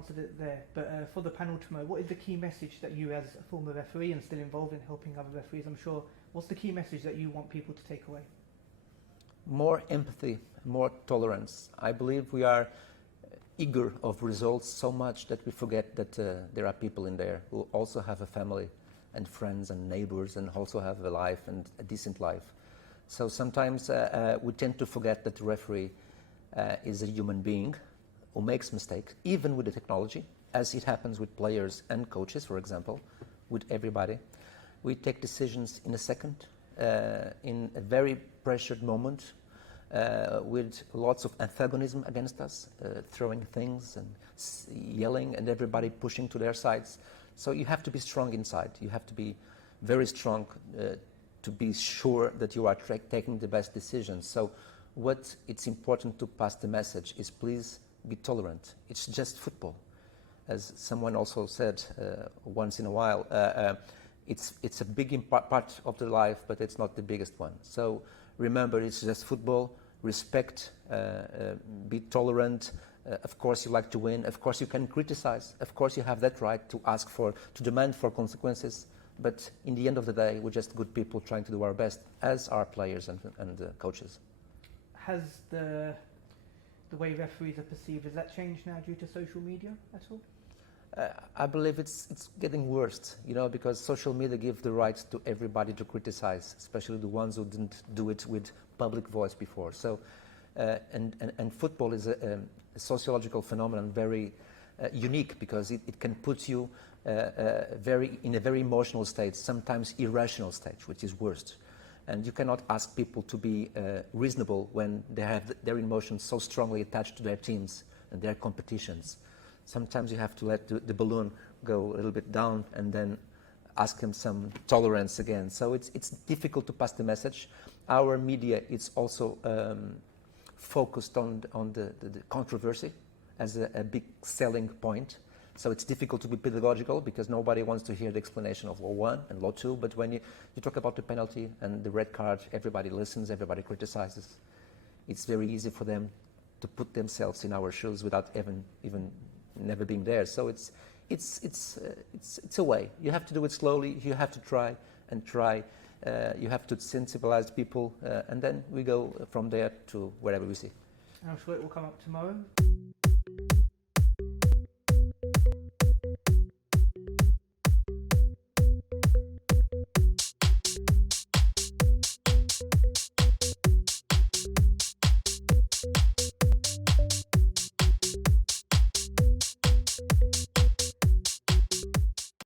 answered it there, but for the panel tomorrow, what is the key message that you, as a former referee and still involved in helping other referees, I'm sure, what's the key message that you want people to take away? More empathy, more tolerance. I believe we are eager of results so much that we forget that there are people in there who also have a family and friends and neighbors and also have a life and a decent life. So sometimes we tend to forget that the referee is a human being who makes mistakes, even with the technology, as it happens with players and coaches, for example, with everybody. We take decisions in a second, in a very pressured moment, with lots of antagonism against us, throwing things and yelling and everybody pushing to their sides. So you have to be strong inside. You have to be very strong to be sure that you are taking the best decisions. So what it's important to pass the message is, please be tolerant. It's just football. As someone also said once in a while, it's a big part of the life, but it's not the biggest one. So remember, it's just football. Respect, be tolerant. Of course you like to win. Of course you can criticize. Of course you have that right to demand for consequences. But in the end of the day, we're just good people trying to do our best, as our players and coaches. Has the way referees are perceived, has that changed now due to social media at all? I believe it's getting worse, because social media gives the right to everybody to criticize, especially the ones who didn't do it with public voice before. So, and football is a sociological phenomenon, very unique, because it can put you in a very emotional state, sometimes irrational state, which is worst. And you cannot ask people to be reasonable when they have their emotions so strongly attached to their teams and their competitions. Sometimes you have to let the balloon go a little bit down and then ask them some tolerance again. So it's difficult to pass the message. Our media is also focused on the controversy as a big selling point. So it's difficult to be pedagogical because nobody wants to hear the explanation of law 1 and law 2. But when you talk about the penalty and the red card, everybody listens, everybody criticizes. It's very easy for them to put themselves in our shoes without even never being there. So it's a way. You have to do it slowly. You have to try and try. You have to sensibilize people, and then we go from there to wherever we see. I'm sure it will come up tomorrow.